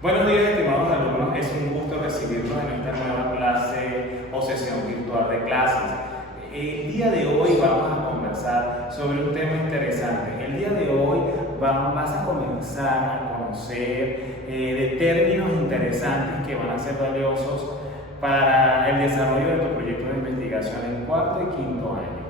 Buenos días, estimados alumnos. Es un gusto recibirlos en esta nueva clase o sesión virtual de clases. El día de hoy vamos a conversar sobre un tema interesante. El día de hoy vas a comenzar a conocer de términos interesantes que van a ser valiosos para el desarrollo de tu proyecto de investigación en cuarto y quinto año.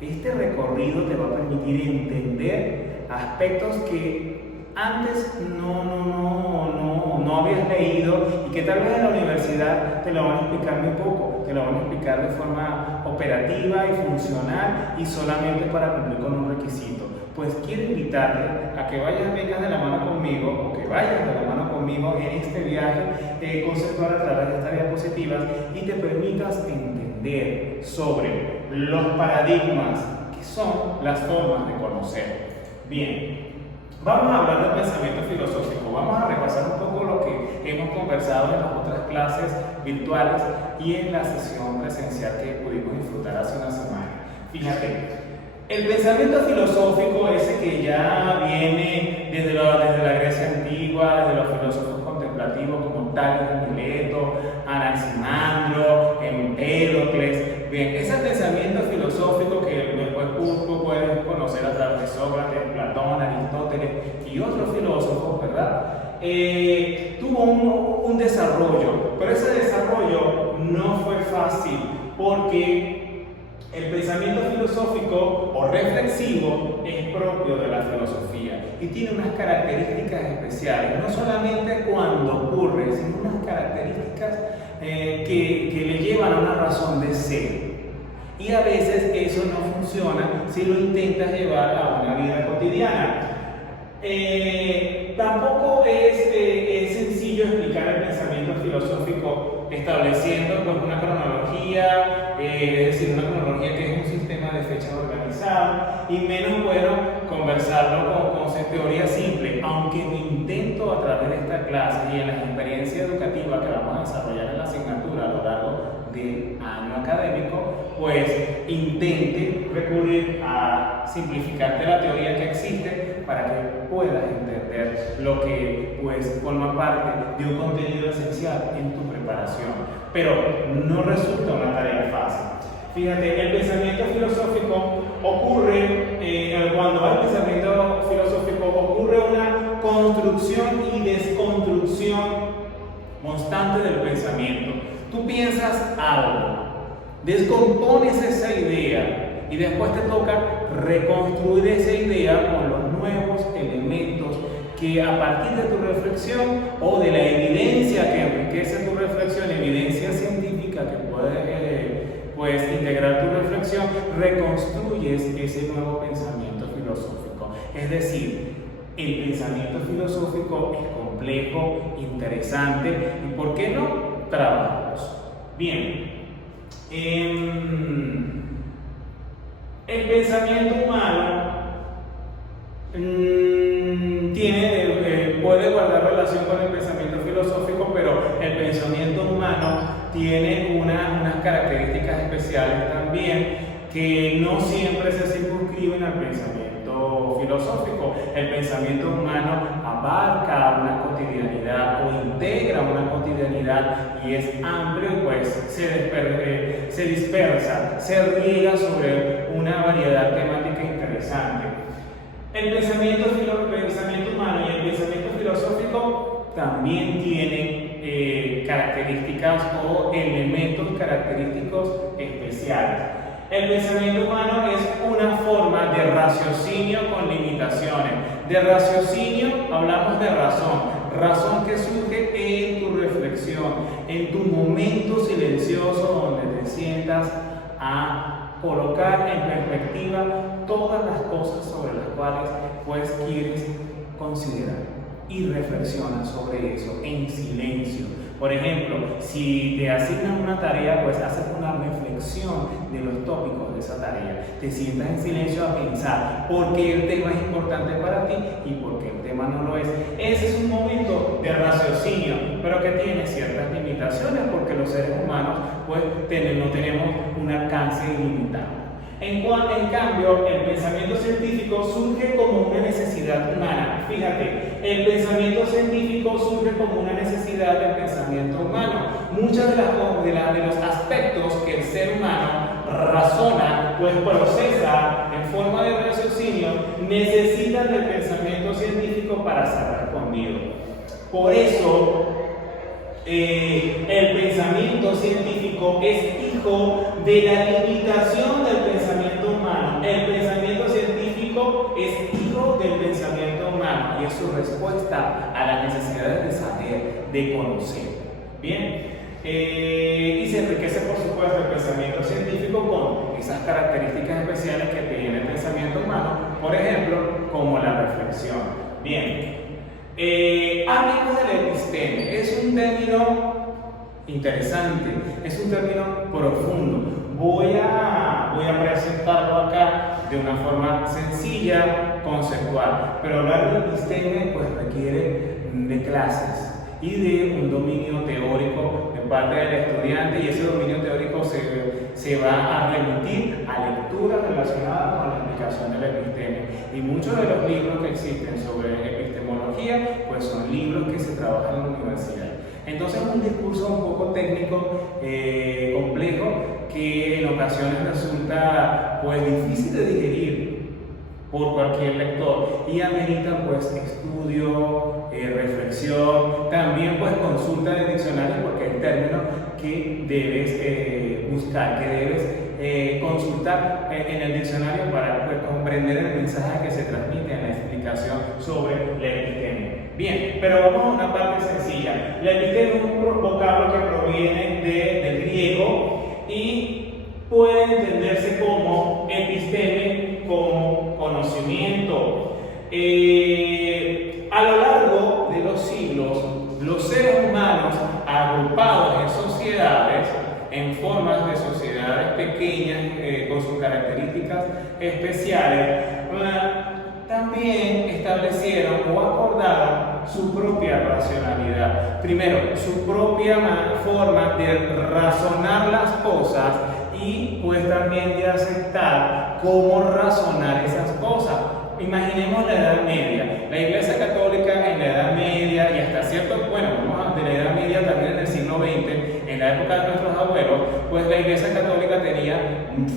Este recorrido te va a permitir entender aspectos que antes no habías leído y que tal vez en la universidad te lo van a explicar muy poco, te lo van a explicar de forma operativa y funcional y solamente para cumplir con un requisito. Pues quiero invitarte a que vengas de la mano conmigo o que vayas de la mano conmigo en este viaje conceptual a través de estas diapositivas y te permitas entender sobre los paradigmas que son las formas de conocer. Bien. Vamos a hablar del pensamiento filosófico, vamos a repasar un poco lo que hemos conversado en las otras clases virtuales y en la sesión presencial que pudimos disfrutar hace una semana. Fíjate, el pensamiento filosófico, ese que ya viene desde la Grecia antigua, desde los filósofos contemplativos como Tales de Mileto, Anaximandro, Empédocles. Bien, ese pensamiento filosófico que después puedes conocer a través de Sócrates, Platón, Aristóteles y otros filósofos, ¿verdad? Tuvo un desarrollo, pero ese desarrollo no fue fácil porque el pensamiento filosófico o reflexivo es propio de la filosofía y tiene unas características especiales, no solamente cuando ocurre, sino unas características que le llevan a una razón de ser. Y a veces eso no funciona si lo intentas llevar a una vida cotidiana. Tampoco es sencillo explicar el pensamiento filosófico estableciendo pues, una cronología, es decir, una cronología que es un sistema de fechas organizado, y menos bueno conversarlo con teoría simple, aunque mi intento a través de esta clase y en la experiencia educativa que vamos a desarrollar en la asignatura a lo largo del año académico, pues intente recurrir a simplificarte la teoría que existe para que puedas entender lo que pues forma parte de un contenido esencial en tu preparación. Pero no resulta una tarea fácil. Fíjate, el pensamiento filosófico ocurre, cuando hay pensamiento filosófico, ocurre una construcción y desconstrucción constante del pensamiento. Tú piensas algo, descompones esa idea y después te toca reconstruir esa idea con los nuevos elementos que a partir de tu reflexión o de la evidencia que enriquece tu reflexión, evidencia científica que puedes integrar tu reflexión, reconstruyes ese nuevo pensamiento filosófico. Es decir, el pensamiento filosófico es complejo, interesante y, ¿por qué no?, trabajoso. Bien, el pensamiento humano puede guardar relación con el pensamiento filosófico, pero el pensamiento humano tiene unas características especiales también que no siempre se circunscriben al pensamiento filosófico. El pensamiento humano abarca una cotidianidad o integra una cotidianidad y es amplio y pues se dispersa, se riega sobre una variedad temática interesante. El pensamiento humano y el pensamiento filosófico también tienen características o elementos característicos especiales. El pensamiento humano es una forma de raciocinio con limitaciones. De raciocinio hablamos de razón que surge en tu reflexión, en tu momento silencioso donde te sientas a colocar en perspectiva todas las cosas sobre las cuales pues quieres considerar y reflexionas sobre eso en silencio. Por ejemplo, si te asignan una tarea, pues haces una reflexión de los tópicos de esa tarea. Te sientas en silencio a pensar por qué el tema es importante para ti y por qué el tema no lo es. Ese es un momento de raciocinio, pero que tiene ciertas limitaciones porque los seres humanos pues no tenemos un alcance ilimitado. En cambio, el pensamiento científico surge como una necesidad humana. Fíjate, el pensamiento científico surge como una necesidad del pensamiento humano. Muchos de los aspectos que el ser humano razona, pues procesa en forma de raciocinio, necesitan del pensamiento científico para ser respondido. Por eso, el pensamiento científico es hijo de la limitación del pensamiento humano. El pensamiento científico es hijo del pensamiento humano y es su respuesta a las necesidades de saber, de conocer. Bien, y se enriquece, por supuesto, el pensamiento científico con esas características especiales que tiene el pensamiento humano, por ejemplo, como la reflexión. Bien. Hablemos del episteme. Es un término interesante, es un término profundo. Voy a presentarlo acá de una forma sencilla, conceptual, pero hablar del episteme pues requiere de clases y de un dominio teórico de parte del estudiante, y ese dominio teórico se va a remitir a lecturas relacionadas con la explicación del episteme. Y muchos de los libros que existen sobre epistemología pues son libros que se trabajan en la universidad. Entonces es un discurso un poco técnico, complejo, que en ocasiones resulta pues difícil de digerir por cualquier lector y amerita pues estudio, reflexión, también pues consulta del diccionario, porque hay términos que debes buscar, que debes consultar en el diccionario para pues, comprender el mensaje que se transmite en la explicación sobre la episteme. Bien, pero vamos a una parte sencilla. La episteme es un vocablo que proviene del griego y puede entenderse como episteme, como conocimiento. A lo largo de los siglos, los seres humanos agrupados en sociedades, en formas de sociedades pequeñas, con sus características especiales, también establecieron o acordaron su propia racionalidad. Primero, su propia forma de razonar las cosas y pues también de aceptar cómo razonar esas cosas. Imaginemos la Edad Media. La Iglesia Católica en la Edad Media y hasta cierto, bueno, de la Edad Media también en el siglo XX, en la época de nuestros abuelos, pues la Iglesia Católica tenía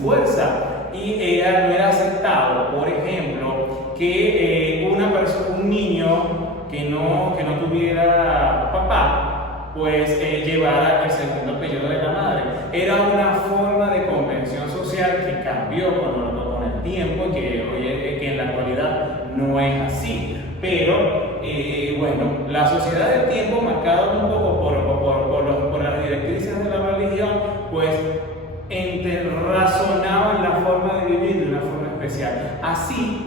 fuerza y no era aceptado, por ejemplo, que un niño que no tuviera papá, pues llevara el segundo apellido de la madre. Era una forma de convención social que cambió con el tiempo y que en la actualidad no es así. Pero bueno, la sociedad del tiempo, marcada un poco por las directrices de la religión, pues razonaban la forma de vivir de una forma especial. Así,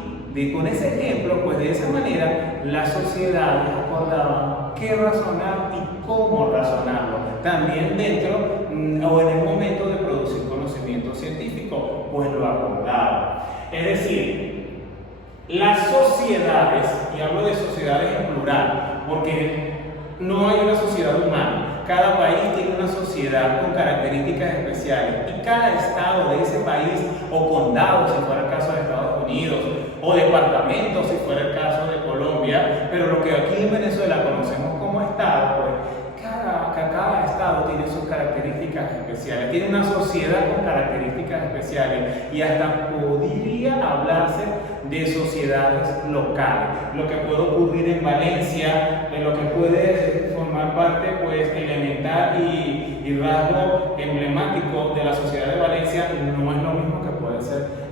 con ese ejemplo, pues de esa manera las sociedades acordaban qué razonar y cómo razonarlo, también dentro o en el momento de producir conocimiento científico, pues lo acordaban. Es decir, las sociedades, y hablo de sociedades en plural, porque no hay una sociedad humana, cada país tiene una sociedad con características especiales y cada estado de ese país, o condado si fuera el caso de Estados Unidos, o departamento si fuera el caso de Colombia, pero lo que aquí en Venezuela conocemos como estado, pues cada estado tiene sus características especiales, tiene una sociedad con características especiales y hasta podría hablarse de sociedades locales, lo que puede ocurrir en Valencia, de lo que puede formar parte pues elemental y rasgo emblemático de la sociedad de Valencia, no es lo mismo que puede ser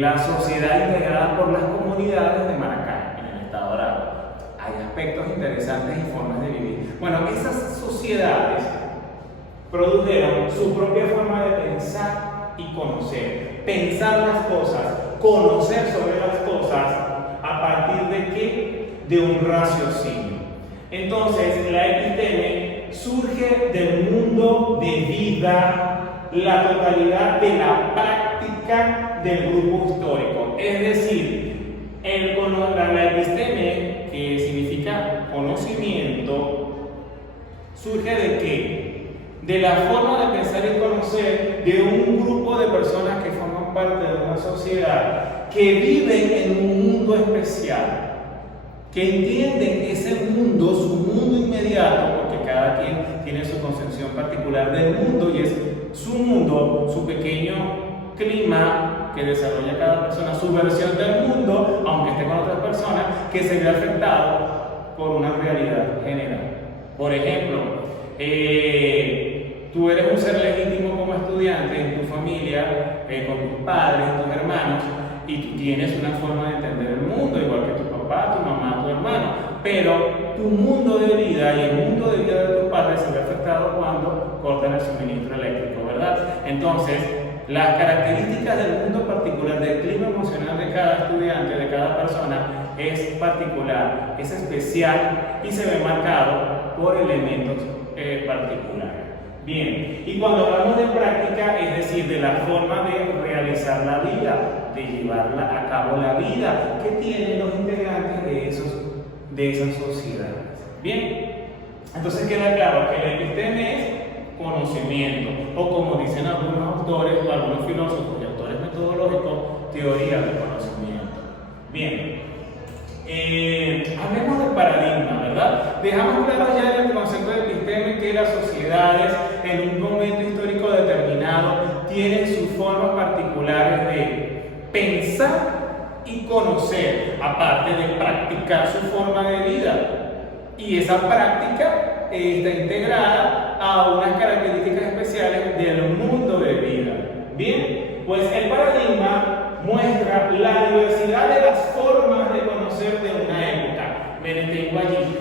la sociedad integrada por las comunidades de Maracay, en el estado de Aragua. Hay aspectos interesantes y formas de vivir. Bueno, esas sociedades produjeron su propia forma de pensar y conocer. Pensar las cosas, conocer sobre las cosas, ¿a partir de qué? De un raciocinio. Entonces, la episteme surge del mundo de vida, la totalidad de la práctica del grupo histórico. Es decir, la episteme, que significa conocimiento, surge de qué? De la forma de pensar y conocer de un grupo de personas que forman formamos parte de una sociedad que vive en un mundo especial, que entienden ese mundo, su mundo inmediato, porque cada quien tiene su concepción particular del mundo y es su mundo, su pequeño clima que desarrolla cada persona, su versión del mundo, aunque esté con otras personas, que se ve afectado por una realidad general. Por ejemplo, tú eres un ser legítimo como estudiante en tu familia, con tus padres, tus hermanos, y tú tienes una forma de entender el mundo, igual que tu papá, tu mamá, tu hermano, pero tu mundo de vida y el mundo de vida de tus padres se ve afectado cuando cortan el suministro eléctrico, ¿verdad? Entonces, las características del mundo particular, del clima emocional de cada estudiante, de cada persona, es particular, es especial y se ve marcado por elementos particulares. Bien, y cuando hablamos de práctica, es decir, de la forma de realizar la vida, de llevarla a cabo la vida que tienen los integrantes de esas sociedades. Bien, entonces queda claro que el episteme es conocimiento, o como dicen algunos autores o algunos filósofos y autores metodológicos, teoría del conocimiento. Bien, hablemos del paradigma, ¿verdad? Dejamos claro ya en el concepto de episteme que las sociedades en un momento histórico determinado tienen sus formas particulares de pensar y conocer, aparte de practicar su forma de vida. Y esa práctica está integrada a unas características especiales del mundo de vida. Bien, pues el paradigma muestra la diversidad de las formas de conocer de una época. Me detengo allí.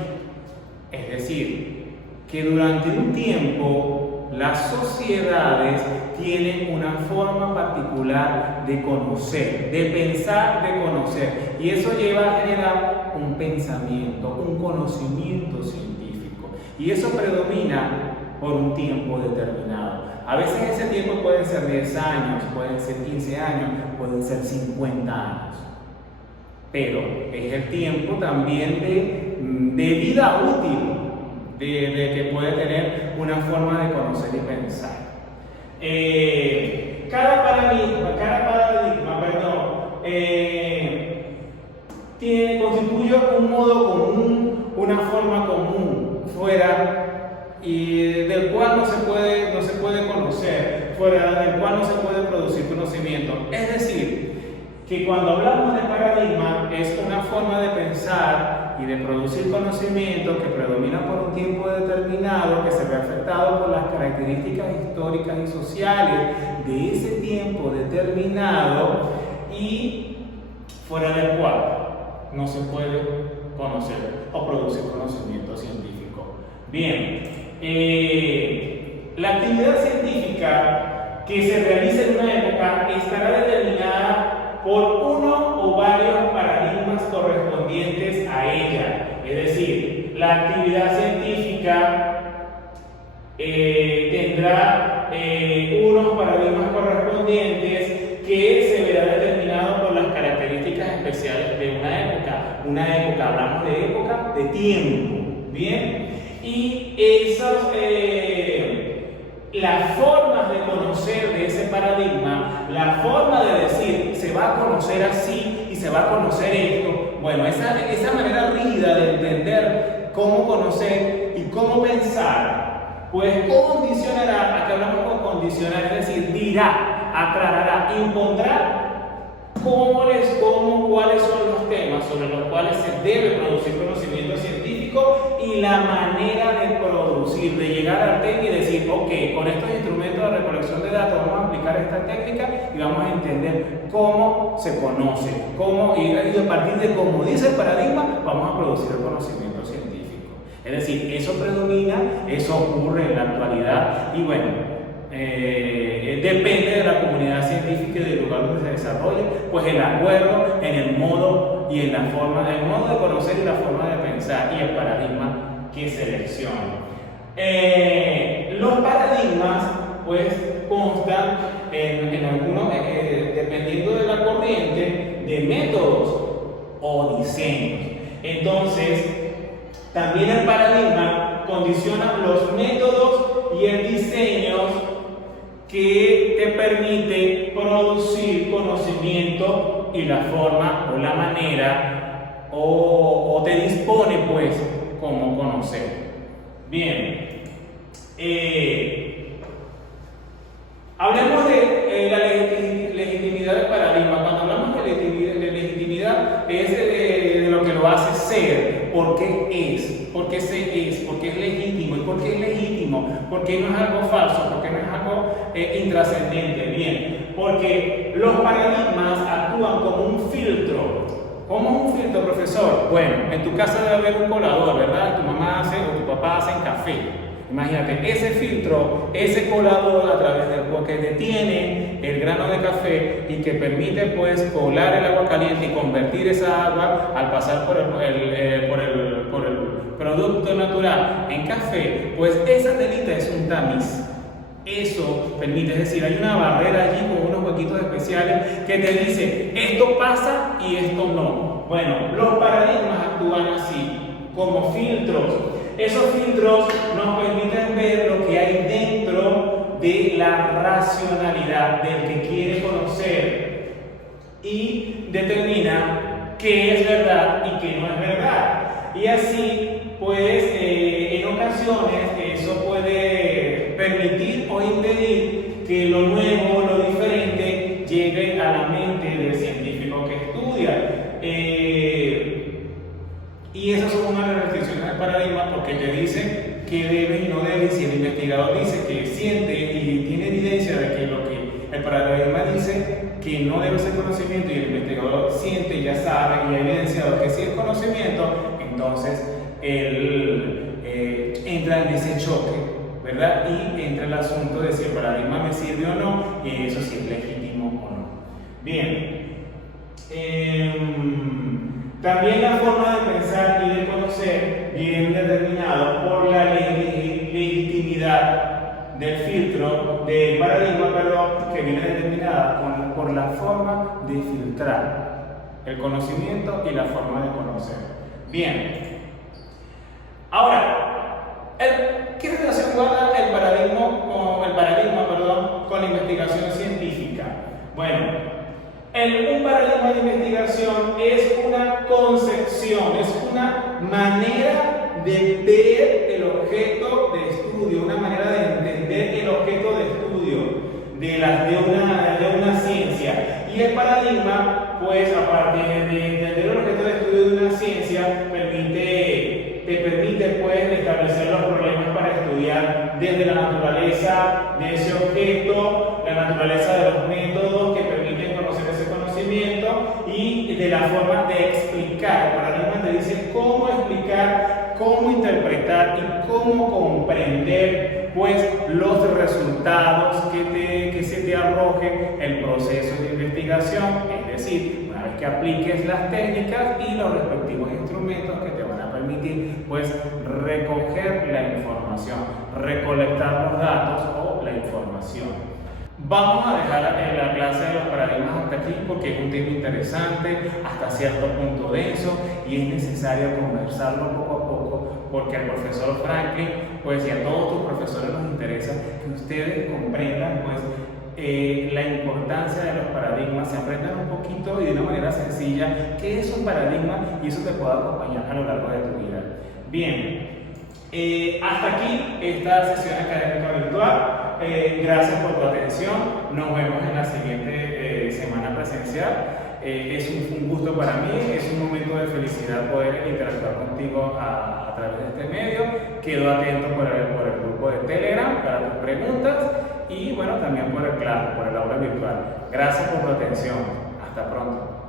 Es decir, que durante un tiempo las sociedades tienen una forma particular de conocer, de pensar, de conocer. Y eso lleva a generar un pensamiento, un conocimiento científico. Y eso predomina por un tiempo determinado. A veces ese tiempo pueden ser 10 años, pueden ser 15 años, pueden ser 50 años. Pero es el tiempo también de vida útil, de que puede tener una forma de conocer y pensar. Cada paradigma, constituye un modo común, una forma común, fuera y del cual no se puede conocer, fuera del cual no se puede producir conocimiento. Es decir, que cuando hablamos de paradigma es una forma de pensar y de producir conocimiento que predomina por un tiempo determinado, que se ve afectado por las características históricas y sociales de ese tiempo determinado y fuera del cual no se puede conocer o producir conocimiento científico. Bien, la actividad científica que se realiza en una época estará determinada por uno o varios paradigmas correspondientes a ella. Es decir, la actividad científica tendrá unos paradigmas correspondientes que se verá determinado por las características especiales de una época. Una época, hablamos de época, de tiempo. Bien, y las formas de conocer de ese paradigma, la forma de decir se va a conocer así y se va a conocer esto, bueno, esa manera rígida de entender cómo conocer y cómo pensar, pues condicionará, aquí hablamos con condicionar, es decir, dirá, aclarará, impondrá cuáles son los temas sobre los cuales se debe producir conocimiento científico y la manera de producir, de llegar al tema y decir, ok, con estos instrumentos de recolección de datos vamos a aplicar esta técnica y vamos a entender cómo se conoce, y a partir de cómo dice el paradigma, vamos a producir el conocimiento científico. Es decir, eso predomina, eso ocurre en la actualidad y bueno, depende de la comunidad científica y del lugar donde se desarrolle, pues el acuerdo en el modo y en la forma, el modo de conocer y la forma de pensar y el paradigma que selecciona. Los paradigmas, pues, constan en algunos, dependiendo de la corriente, de métodos o diseños. Entonces, también el paradigma condiciona los métodos y el diseño que te permite producir conocimiento y la forma o la manera o te dispone pues cómo conocer. Bien, hablemos de la legitimidad del paradigma. Cuando hablamos de legitimidad es de lo que lo hace ser, por qué es, por qué se es, por qué es legítimo. ¿Y por qué es legítimo? Porque no es algo falso, porque no es algo intrascendente. Bien, porque los paradigmas actúan como un filtro. ¿Cómo es un filtro, profesor? Bueno, en tu casa debe haber un colador, ¿verdad? Tu mamá hace o tu papá hacen café. Imagínate, ese filtro, ese colador a través del cual que detiene el grano de café y que permite pues colar el agua caliente y convertir esa agua al pasar por el producto natural en café, pues esa telita es un tamiz. Eso permite, es decir, hay una barrera allí con unos huequitos especiales que te dice esto pasa y esto no. Bueno, los paradigmas actúan así, como filtros. Esos filtros nos permiten ver lo que hay dentro de la racionalidad del que quiere conocer y determina qué es verdad y qué no es verdad. Y así, pues, en ocasiones eso puede permitir o impedir que lo nuevo, lo diferente, llegue a la mente del científico que estudia. Y esas son unas restricciones del paradigma porque te dicen que debe y no debe. Y si el investigador dice que siente y tiene evidencia de que lo que el paradigma dice que no debe ser conocimiento y el investigador siente, ya sabe y ha evidenciado que sí es conocimiento, entonces él entra en ese choque, ¿verdad? Y entra el asunto de si el paradigma me sirve o no, y eso sí es legítimo o no. Bien. También la forma de pensar y de conocer viene determinado por la legitimidad del filtro, del paradigma, que viene determinada por la forma de filtrar el conocimiento y la forma de conocer. Bien. Ahora, ¿qué relación guarda el paradigma con la investigación científica? Bueno, un paradigma de investigación es una concepción, es una manera de ver el objeto de estudio, una manera de entender el objeto de estudio de una ciencia. Y el paradigma, pues, a partir de entender el objeto de estudio de una ciencia, te permite pues, establecer los problemas para estudiar desde la naturaleza de ese objeto, la naturaleza de los métodos que permiten conocer ese conocimiento y de la forma de explicar. El paradigma te dice cómo explicar, cómo interpretar y cómo comprender pues, los resultados que se te arroje el proceso de investigación, es decir, una vez que apliques las técnicas y los respectivos instrumentos que te van a permitir pues, recoger la información, recolectar los datos o la información. Vamos a dejar la clase de los paradigmas hasta aquí porque es un tema interesante, hasta cierto punto denso y es necesario conversarlo poco a poco porque al profesor Franklin pues, y a todos tus profesores nos interesa que ustedes comprendan pues, la importancia de los paradigmas, se aprendan un poquito y de una manera sencilla qué es un paradigma y eso te pueda acompañar a lo largo de tu vida. Bien, hasta aquí esta sesión académica virtual. Gracias por tu atención. Nos vemos en la siguiente semana presencial. Es un gusto para mí, es un momento de felicidad poder interactuar contigo a través de este medio. Quedo atento por el grupo de Telegram para tus preguntas y bueno, también por el aula virtual. Gracias por tu atención. Hasta pronto.